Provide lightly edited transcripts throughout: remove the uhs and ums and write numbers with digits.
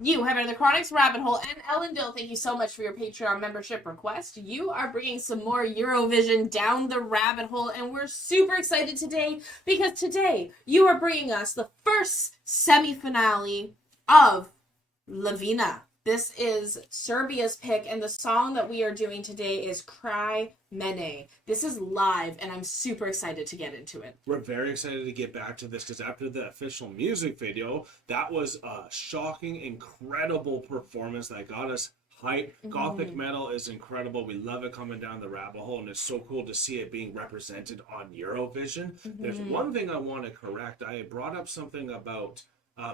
You have entered the Chronic's Rabbit Hole, and Elendil, thank you so much for your Patreon membership request. You are bringing some more Eurovision down the rabbit hole, and we're super excited today because today you are bringing us the first semi-finale of Lavina. This is Serbia's pick, and the song that we are doing today is Kraj, Mene. This is live, and I'm super excited to get into it. We're very excited to get back to this because after the official music video, that was a shocking, incredible performance that got us hype. Gothic metal is incredible. We love it coming down the rabbit hole, and it's so cool to see it being represented on Eurovision. There's one thing I want to correct. I brought up something about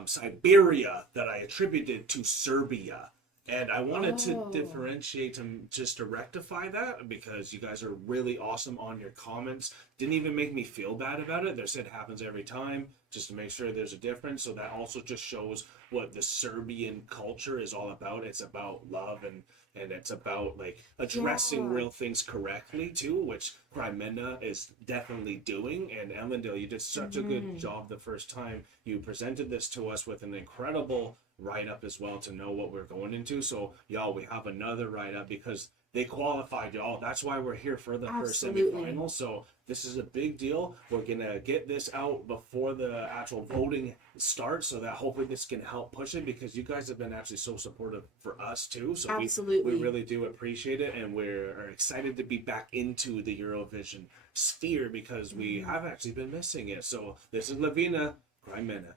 Siberia that I attributed to Serbia. And I wanted to differentiate and just to rectify that because you guys are really awesome on your comments. Didn't even make me feel bad about it. They said it happens every time just to make sure there's a difference. So that also just shows what the Serbian culture is all about. It's about love and it's about like addressing real things correctly too, which Kraj Mene is definitely doing. And Elendil, you did such a good job the first time you presented this to us with an incredible write-up as well to know what we're going into. So y'all, we have another write-up because they qualified, y'all. That's why we're here for the first semifinal. So this is a big deal. We're gonna get this out before the actual voting starts so that hopefully this can help push it because you guys have been actually so supportive for us too. So we really do appreciate it, and we're excited to be back into the Eurovision sphere because we have actually been missing it. So this is Lavina, Kraj Mene.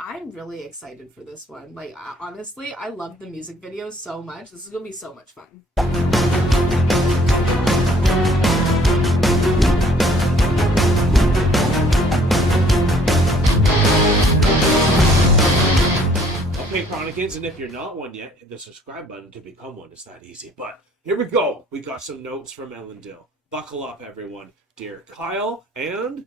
I'm really excited for this one. Like, honestly, I love the music videos so much. This is going to be so much fun. Okay, Chronicans, and if you're not one yet, hit the subscribe button to become one. It's that easy. But here we go. We got some notes from Elendil. Buckle up, everyone. Dear Kyle and...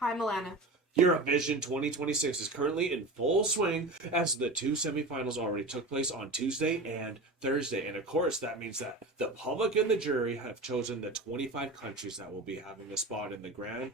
Hi, Milana. Eurovision 2026 is currently in full swing as the two semifinals already took place on Tuesday and Thursday. And of course, that means that the public and the jury have chosen the 25 countries that will be having a spot in the grand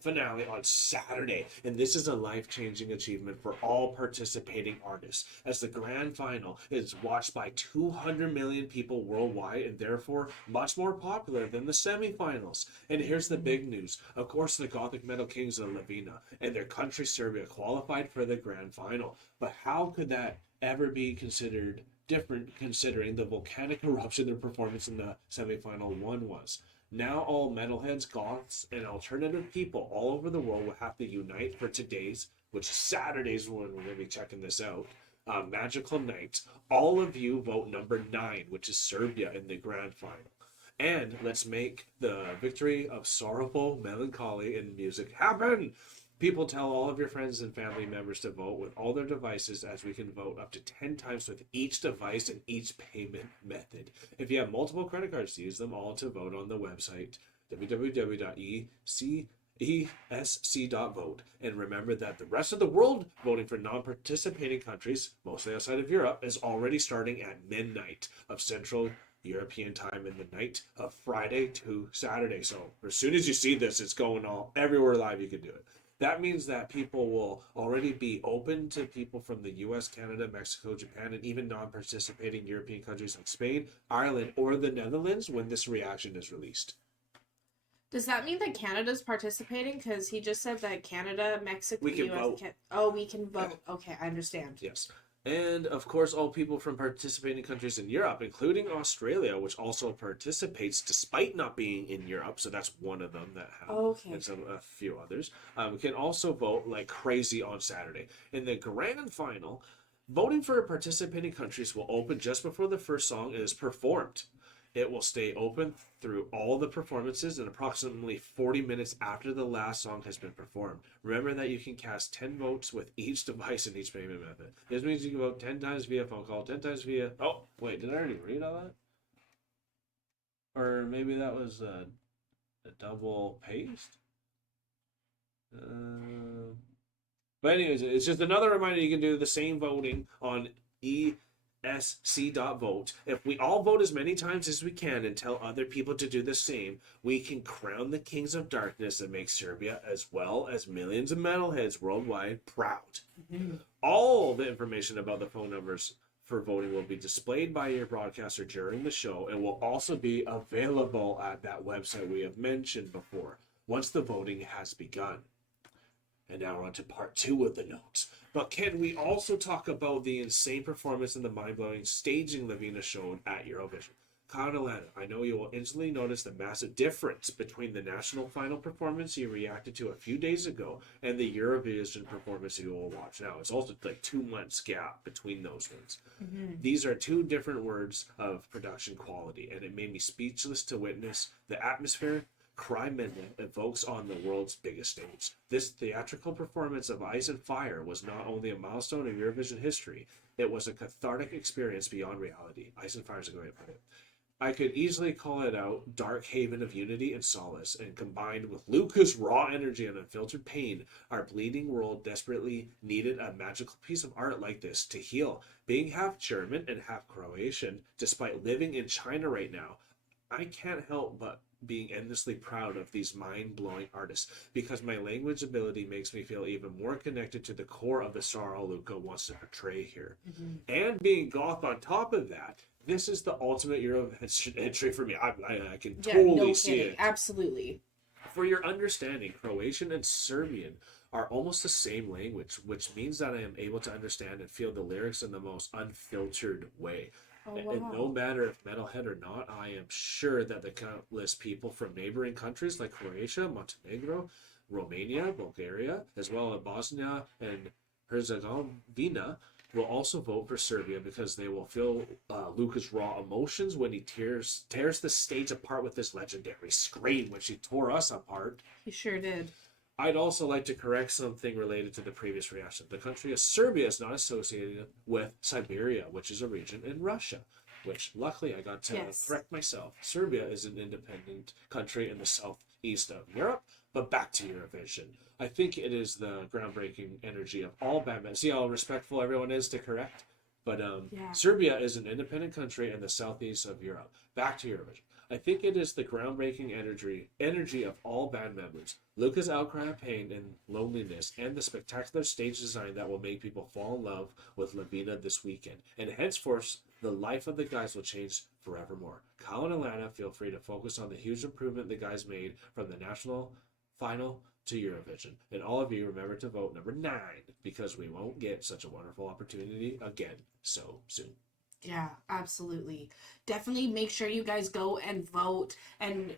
finale on Saturday. And this is a life-changing achievement for all participating artists, as the grand final is watched by 200 million people worldwide and therefore much more popular than the semifinals. And here's the big news. Of course, the Gothic metal kings of Lavina and their country Serbia qualified for the grand final. But how could that ever be considered different considering the volcanic eruption their performance in the semifinal one was? Now all metalheads, goths, and alternative people all over the world will have to unite for today's, which is Saturday's when we're going to be checking this out, magical night. All of you vote number 9, which is Serbia in the grand final. And let's make the victory of sorrowful melancholy in music happen. People, tell all of your friends and family members to vote with all their devices, as we can vote up to 10 times with each device and each payment method. If you have multiple credit cards, use them all to vote on the website www.esc.vote. And remember that the rest of the world voting for non-participating countries, mostly outside of Europe, is already starting at midnight of Central European time in the night of Friday to Saturday. So as soon as you see this, it's going all everywhere live. You can do it. That means that people will already be open to people from the US, Canada, Mexico, Japan, and even non-participating European countries like Spain, Ireland, or the Netherlands when this reaction is released. Does that mean that Canada's participating? Because he just said that Canada, Mexico, we can US, vote. We can vote. Okay, I understand. Yes. And of course, all people from participating countries in Europe, including Australia, which also participates despite not being in Europe. So that's one of them that have, and a few others. We can also vote like crazy on Saturday. In the grand final, voting for participating countries will open just before the first song is performed. It will stay open through all the performances and approximately 40 minutes after the last song has been performed. Remember that you can cast 10 votes with each device in each payment method. This means you can vote 10 times via phone call, 10 times via... Oh, wait, did I already read all that? Or maybe that was a double paste? But anyways, it's just another reminder you can do the same voting on esc.vote. If we all vote as many times as we can and tell other people to do the same, we can crown the kings of darkness and make Serbia, as well as millions of metalheads worldwide, proud. All the information about the phone numbers for voting will be displayed by your broadcaster during the show and will also be available at that website we have mentioned before once the voting has begun. And now we're on to part 2 of the notes. But can we also talk about the insane performance and the mind-blowing staging Lavina showed at Eurovision? Kyle and Elendil, I know you will instantly notice the massive difference between the national final performance you reacted to a few days ago and the Eurovision performance you will watch now. It's also like 2 months gap between those ones. Mm-hmm. These are 2 different words of production quality, and it made me speechless to witness the atmosphere Kraj Mene evokes on the world's biggest stage. This theatrical performance of Ice and Fire was not only a milestone in Eurovision history, it was a cathartic experience beyond reality. Ice and Fire is a great way to put it. I could easily call it out dark haven of unity and solace, and combined with Luca's raw energy and unfiltered pain, our bleeding world desperately needed a magical piece of art like this to heal. Being half German and half Croatian, despite living in China right now, I can't help but being endlessly proud of these mind-blowing artists, because my language ability makes me feel even more connected to the core of the sorrow Luca wants to portray here. Mm-hmm. And being goth on top of that, this is the ultimate Eurovision entry for me. I can totally see it. Absolutely. For your understanding, Croatian and Serbian are almost the same language, which means that I am able to understand and feel the lyrics in the most unfiltered way. Oh, wow. And no matter if metalhead or not, I am sure that the countless people from neighboring countries like Croatia, Montenegro, Romania, Bulgaria, as well as Bosnia and Herzegovina will also vote for Serbia, because they will feel Luca's raw emotions when he tears the stage apart with this legendary scream, which he tore us apart. He sure did. I'd also like to correct something related to the previous reaction. The country of Serbia is not associated with Siberia, which is a region in Russia, which luckily I got to correct myself. Serbia is an independent country in the southeast of Europe. But back to Eurovision. I think it is the groundbreaking energy of all band members. See how respectful everyone is to correct? But Serbia is an independent country in the southeast of Europe. Back to Eurovision. I think it is the groundbreaking energy of all band members. Luca's outcry of pain and loneliness, and the spectacular stage design that will make people fall in love with Lavina this weekend. And henceforth, the life of the guys will change forevermore. Kyle and Alana, feel free to focus on the huge improvement the guys made from the national final to Eurovision. And all of you, remember to vote number 9, because we won't get such a wonderful opportunity again so soon. Yeah, absolutely. Definitely make sure you guys go and vote, and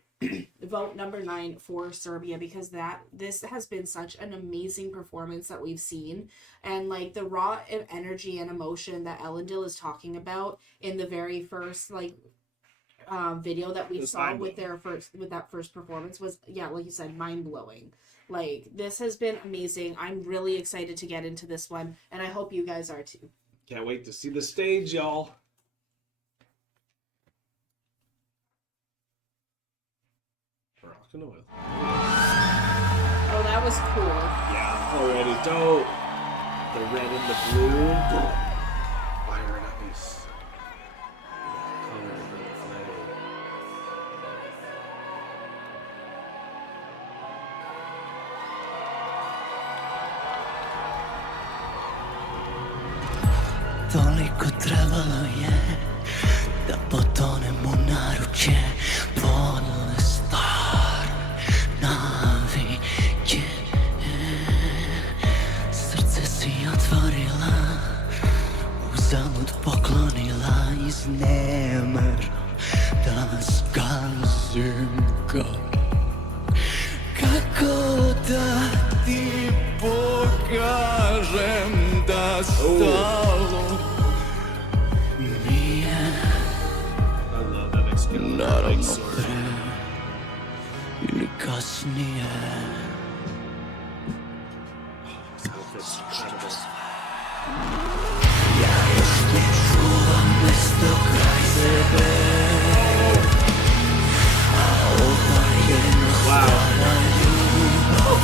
vote number 9 for Serbia, because this has been such an amazing performance that we've seen, and like the raw energy and emotion that Elendil is talking about in the very first video that we saw with that first performance was, like you said, mind-blowing. Like, this has been amazing. I'm really excited to get into this one, and I hope you guys are too. Can't wait to see the stage, y'all. Rockin' oil. Oh, that was cool. Yeah, already dope. The red and the blue. Fire and ice. Toliko trebalo je da potonem u naručje podle star navike. Srce si otvorila, uzalud poklonila, iznemeram da skazim gore. Kako da ti pokažem da stalo mi je, naravno pre ili kasnije. Ja još ne čuvam mesto kraj sebe, a ova jednostavna ljubav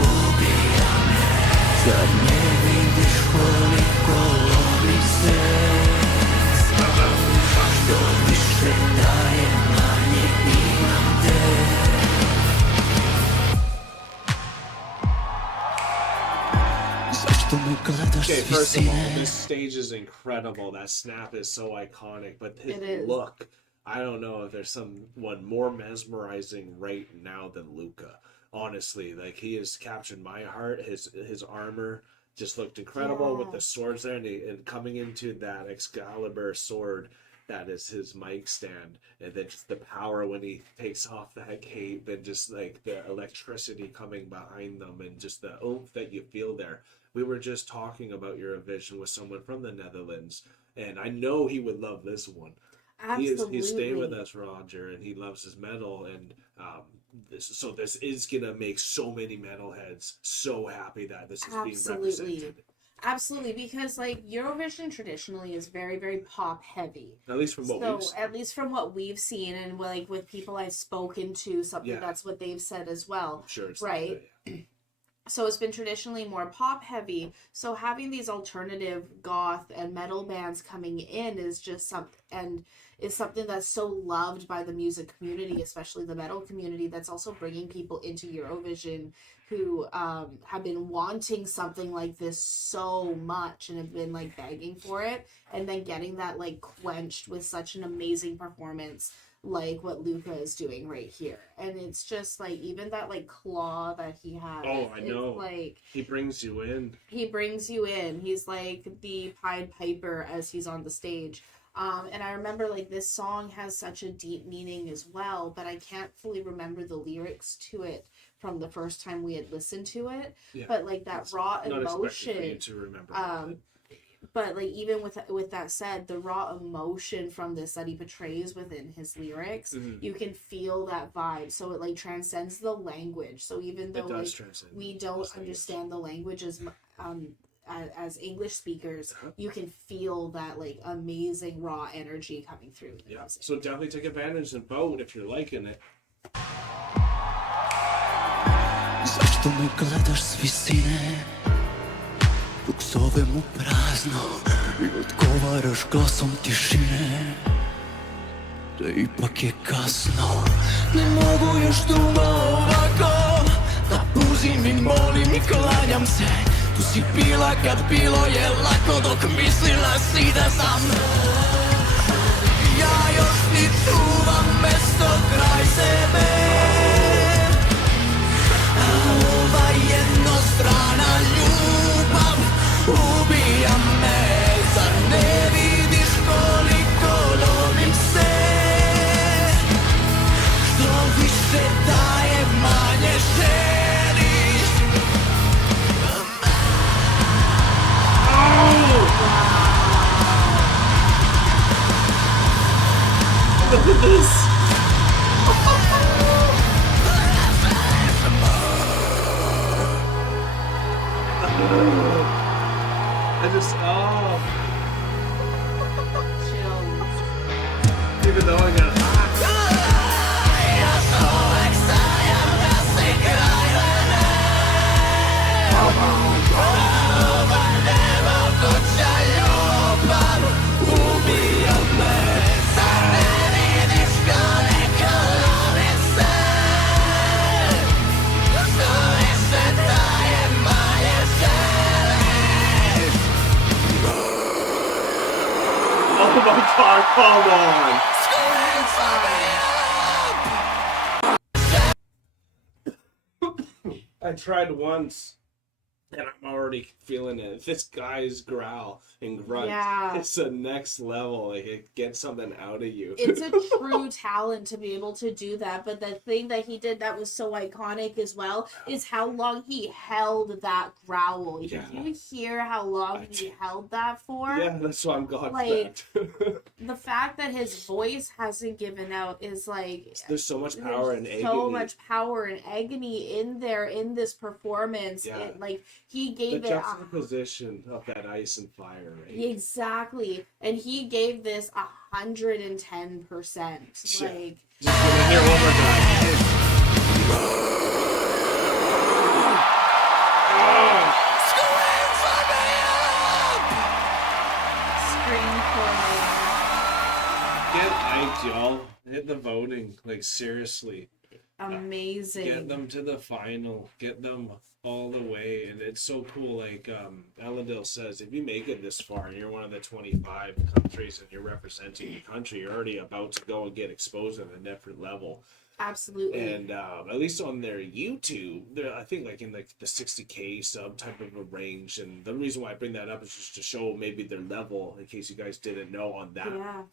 ubija me. Zar ne vidiš koliko lomi srce, što više daje, manje imam te. Okay, first of all, this stage is incredible. That snap is so iconic, but his It is. look, I don't know if there's someone more mesmerizing right now than Luca. Honestly, like he has captured my heart. His armor just looked incredible with the Yes. swords there, and coming into that Excalibur sword that is his mic stand, and then just the power when he takes off that cape, and just like the electricity coming behind them, and just the oomph that you feel there. We were just talking about Eurovision with someone from the Netherlands, and I know he would love this one. Absolutely. He's staying with us, Roger, and he loves his metal, and this is gonna make so many metalheads so happy that this is being represented. Absolutely, because like Eurovision traditionally is very, very pop heavy. At least from what we've seen. At least from what we've seen, and like with people I've spoken to, that's what they've said as well. I'm sure it's right. Like that, yeah. So it's been traditionally more pop heavy. So having these alternative goth and metal bands coming in is just something that's so loved by the music community, especially the metal community, that's also bringing people into Eurovision who have been wanting something like this so much and have been like begging for it, and then getting that like quenched with such an amazing performance like what Luca is doing right here. And it's just like, even that like claw that he has. Oh, I know. Like, he brings you in. He's like the Pied Piper as he's on the stage. And I remember like this song has such a deep meaning as well, but I can't fully remember the lyrics to it from the first time we had listened to it. Yeah, but like that raw emotion. For you to remember but like, even with that said, the raw emotion from this that he portrays within his lyrics, you can feel that vibe. So it like transcends the language. So even though like we don't understand the language as English speakers, you can feel that like amazing raw energy coming through. Yeah. So definitely take advantage and vote if you're liking it. Zašto me gledaš s visine, dok zovem u prazno i odgovaraš glasom tišine, da ipak je kasno. Ne mogu još dugo ovako, da puzim i molim i klanjam se. Tu si bila kad bilo je lako, dok mislila si da sam. Ja još ti čuvam mesto kraj sebe, ova jednostrana ljubav ubija me. Zar ne vidiš koliko lovim se? Što više daje, manje želiš. Look at this! Chills. Even though I got oh my god, come on! I tried once, and I'm already feeling it. This guy's growl and grunt, it's the next level. Like, it gets something out of you. It's a true talent to be able to do that. But the thing that he did that was so iconic as well is how long he held that growl. Yeah. Did you hear how long he held that for? Yeah, that's why I'm glad like, for that. The fact that his voice hasn't given out is like... There's so much power and agony. So much power and agony in there in this performance. Yeah. It, like, he gave the juxtaposition of that ice and fire, right? Exactly. And he gave this 110%. Yeah. Like, just gonna hear one more time. Scream for me. Get hyped, y'all. Hit the voting. Like, seriously. amazing. Get them to the final. Get them all the way. And it's so cool. Like Elendil says, if you make it this far and you're one of the 25 countries and you're representing your country, you're already about to go and get exposed at a different level. Absolutely. And at least on their YouTube, they're, I think, like in like the 60K sub type of a range. And the reason why I bring that up is just to show maybe their level, in case you guys didn't know on that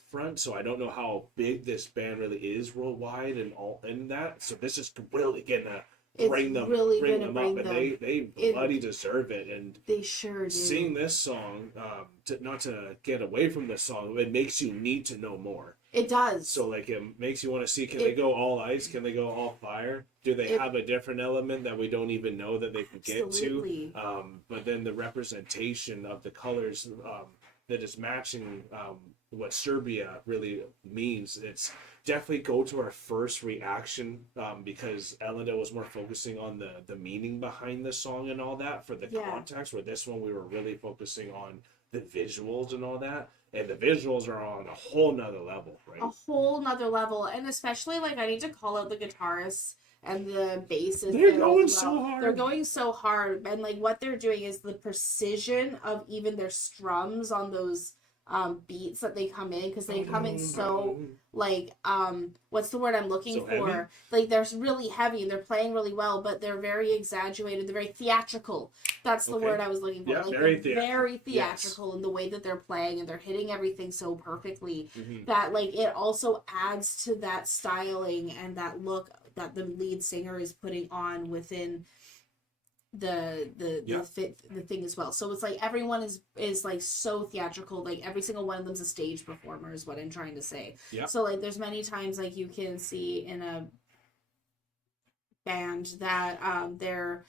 front. So I don't know how big this band really is worldwide and all in that. So this is really gonna bring them up, and they bloody deserve it. And they sure do. Seeing this song, not to get away from this song, it makes you need to know more. It does. So like it makes you want to see, can they go all ice? Can they go all fire? Do they have a different element that we don't even know that they can get to? But then the representation of the colors that is matching what Serbia really means. It's definitely go to our first reaction because Elendil was more focusing on the meaning behind the song and all that for the context, where this one we were really focusing on the visuals and all that. And the visuals are on a whole nother level, right? A whole nother level. And especially, like, I need to call out the guitarists and the bassists. They're going so hard. They're going so hard. And, like, what they're doing is the precision of even their strums on those beats that they come in, because they come in so, like, what's the word I'm looking for? Heavy? Like, they're really heavy and they're playing really well, but they're very exaggerated. They're very theatrical. That's the word I was looking for. Yeah, like, very theatrical in the way that they're playing, and they're hitting everything so perfectly that, like, it also adds to that styling and that look that the lead singer is putting on within the thing as well. So it's like everyone is like so theatrical. Like every single one of them's a stage performer is what I'm trying to say. So like there's many times like you can see in a band that they're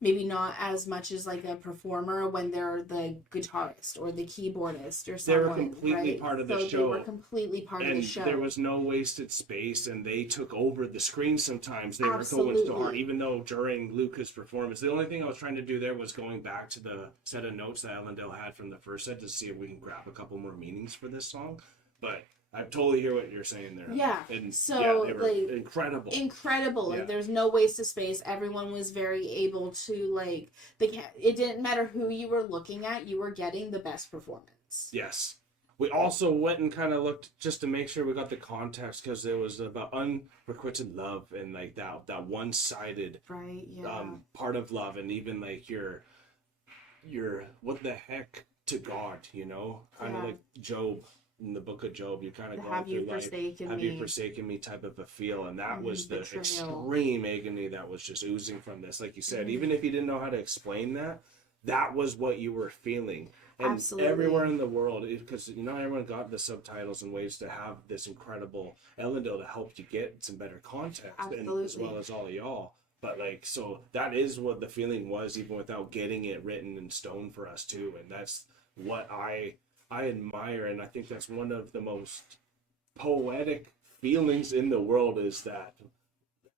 maybe not as much as like a performer when they're the guitarist or the keyboardist or someone. They were completely part of the show. They were completely part of the show. And there was no wasted space, and they took over the screen sometimes. They were going so hard, even though during Luca's performance, the only thing I was trying to do there was going back to the set of notes that Elendil had from the first set to see if we can grab a couple more meanings for this song. But I totally hear what you're saying there. Yeah. And so they were like incredible. Yeah. Like there's no waste of space. Everyone was very able to like it didn't matter who you were looking at, you were getting the best performance. Yes. We also went and kind of looked just to make sure we got the context, because it was about unrequited love and like that one-sided part of love, and even like your what the heck to God, you know, kind of like Job. In the book of Job, you kind of going through life, have you forsaken me type of a feel, and that was the extreme agony that was just oozing from this. Like you said, even if you didn't know how to explain that, that was what you were feeling. And everywhere in the world, because not everyone got the subtitles and ways to have this incredible Elendil to help you get some better context, and as well as all of y'all. But like, so that is what the feeling was, even without getting it written in stone for us too. And that's what I admire, and I think that's one of the most poetic feelings in the world, is that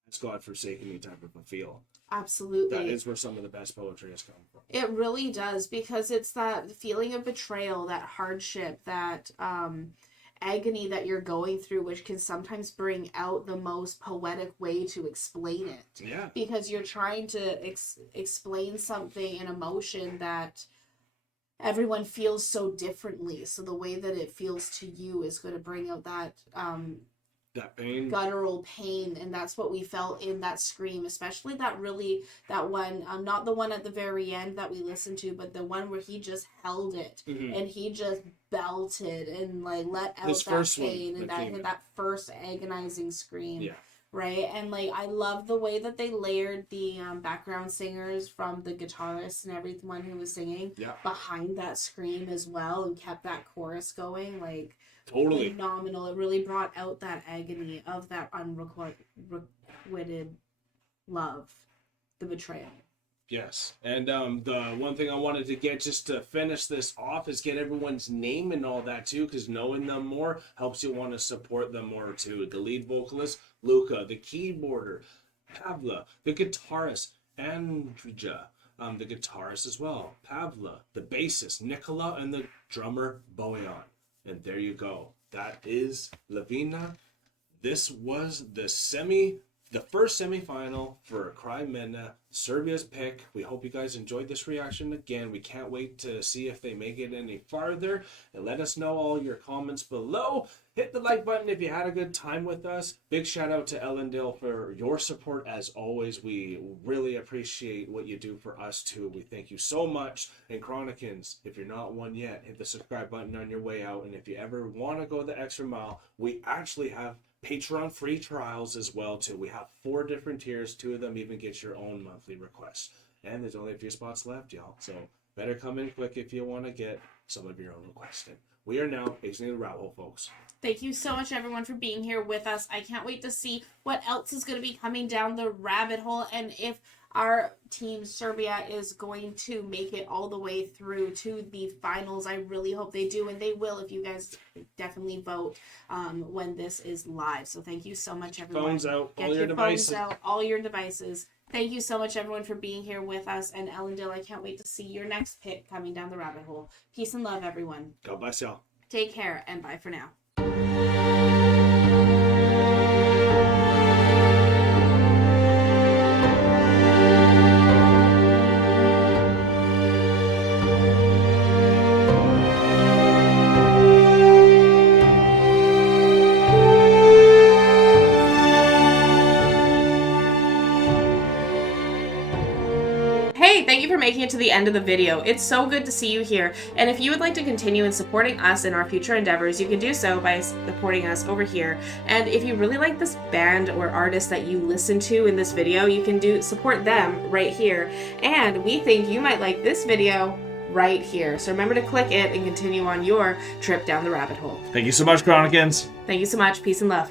it's God forsaken me type of a feel. Absolutely. That is where some of the best poetry has come from. It really does, because it's that feeling of betrayal, that hardship, that agony that you're going through, which can sometimes bring out the most poetic way to explain it. Yeah. Because you're trying to explain something, an emotion that everyone feels so differently, so the way that it feels to you is going to bring out that pain, guttural pain, and that's what we felt in that scream, especially that one, not the one at the very end that we listened to, but the one where he just held it and he just belted and like let out that pain and that first agonizing scream. Right, and like I love the way that they layered the background singers from the guitarist and everyone who was singing behind that scream as well, and kept that chorus going. Like totally phenomenal. It really brought out that agony of that unrequited love, the betrayal. Yes, and the one thing I wanted to get just to finish this off is get everyone's name and all that too, because knowing them more helps you want to support them more too. The lead vocalist, Luca, the keyboarder, Pavla, the guitarist, Andrija, the guitarist as well, Pavla, the bassist, Nicola, and the drummer, Bojan. And there you go. That is Lavina. This was the semi the first semifinal for Kraj Mene, Serbia's pick. We hope you guys enjoyed this reaction again. We can't wait to see if they make it any farther. And let us know all your comments below. Hit the like button if you had a good time with us. Big shout out to Elendil for your support as always. We really appreciate what you do for us too. We thank you so much. And Chronicans, if you're not one yet, hit the subscribe button on your way out. And if you ever want to go the extra mile, we actually have Patreon free trials as well too. We have 4 different tiers. 2 of them even get your own monthly requests. And there's only a few spots left, y'all. So better come in quick if you want to get some of your own requests in. We are now exiting the rabbit hole, folks. Thank you so much, everyone, for being here with us. I can't wait to see what else is going to be coming down the rabbit hole, and if our team Serbia is going to make it all the way through to the finals. I really hope they do, and they will if you guys definitely vote when this is live. So thank you so much, everyone. Phones out, Get all your devices. Phones out, all your devices. Thank you so much, everyone, for being here with us. And Elendil, I can't wait to see your next pick coming down the rabbit hole. Peace and love, everyone. God bless y'all. Take care, and bye for now. Hey, thank you for making it to the end of the video. It's so good to see you here. And if you would like to continue in supporting us in our future endeavors, you can do so by supporting us over here. And if you really like this band or artist that you listen to in this video, you can support them right here. And we think you might like this video right here. So remember to click it and continue on your trip down the rabbit hole. Thank you so much, Chronicans. Thank you so much. Peace and love.